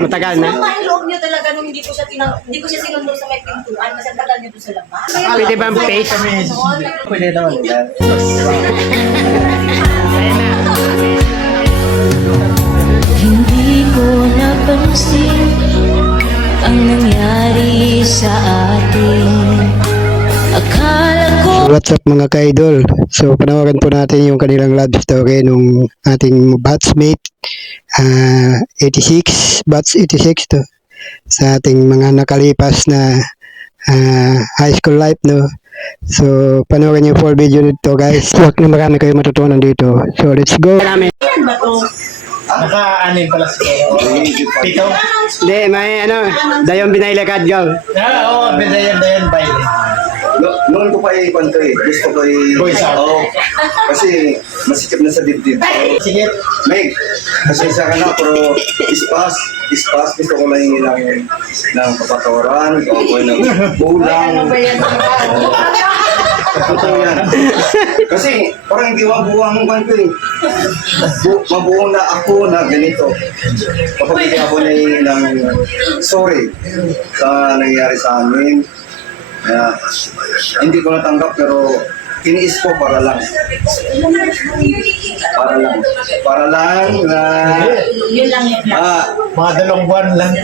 Matagal na. Saan yung loob niyo talaga nung hindi ko siya sinundo sa may pintuan kasi ang tagal niyo doon sa labas. Pwede ba ang face? Pwede naman yan. Hindi ko napansin ang nangyari sa atin. Akala ko What's up mga ka-idol? So panawagan po natin yung kanilang love story nung ating batchmate 86, batch 86 to, sa ating mga nakalipas na high school life, no? So panawagan yung full video nito guys. Huwag na marami kayo matutunan dito. So let's go. Yan ba to? Naka-anin pala siguro. Pito? Hindi, may dayong binailakad go. Oo, dayan, baile. Noon ko pa ipan to eh. Gusto ko Boys out. Oo. Kasi masikip na sa dibdib. Sige. Meg, pasensya ka na pero ispas. Gusto ko lang ng kapatoran. O ko ng ulang. Totoo yan. Kasi parang hindi mabuwang ang kwento eh. Mabuo na ako na ganito. Kapag hindi ako ng sorry sa nangyari sa amin. Hindi ko natanggap pero tiniis ko para lang na Yun lang yun. Mga 2 buwan lang.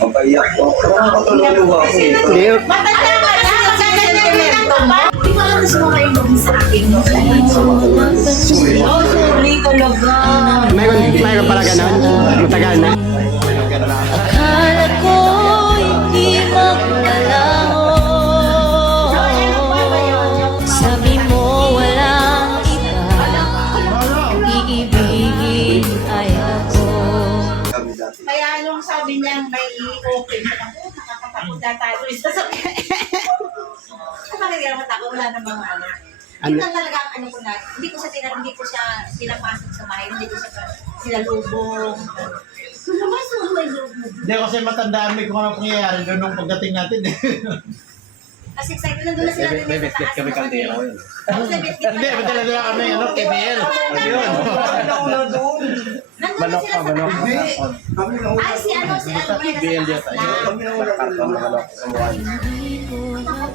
mapaiyak ko. Parang patululuwa ako. Hindi, Matanda ka na! Di ba ano sa mga yung sa akin? Oh, sorry talaga. mayroon pala ganun. Matagal na. akala ko hindi maglalaho. Sabi mo walang iba, iibigin ay ako. Kaya nung sabi niya may i-open siya na, nakakatakot na tayo. Isa sa bakit kaya matakot? Wala namang ano. Yun lang talaga ang ano ko na, hindi ko siya pinapasok sa bahay, hindi ko siya sinalubong. Naman sulo ay lubog. Hindi kasi matandaan may kung ano pangyayari doon nung pagdating natin. Kasi excited, nandun na sila rin sa taas. Kami kaldero yun. Hindi, madala na kami, KBL. Ayun. Nandun na sila sa taas. Ay, si ano, KBL dito.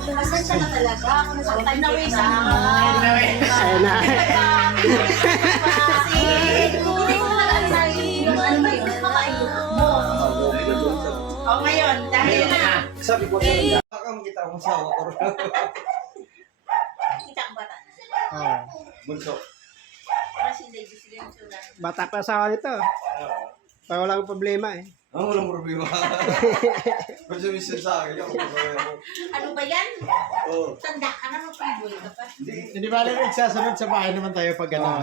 Asan siya na talaga? Nasaktan na rin siya. Ayun na. Kasi, hindi ko talaga alam yung ano ba yun, mga ilog mo. O ngayon, dahil na. Sabi ko na baka makita akong sawa ko. Kita ang bata. Bunso. Para si Lady sila yung tsura. Bata pa sa nito. Para walang problema eh. Walang problema. Kasi minsan sa akin ako. Ano ba yan? Oo. Tanda ka na, mag-free ka pa. Hindi ba alam, sasunod sa bahay naman tayo pag ano.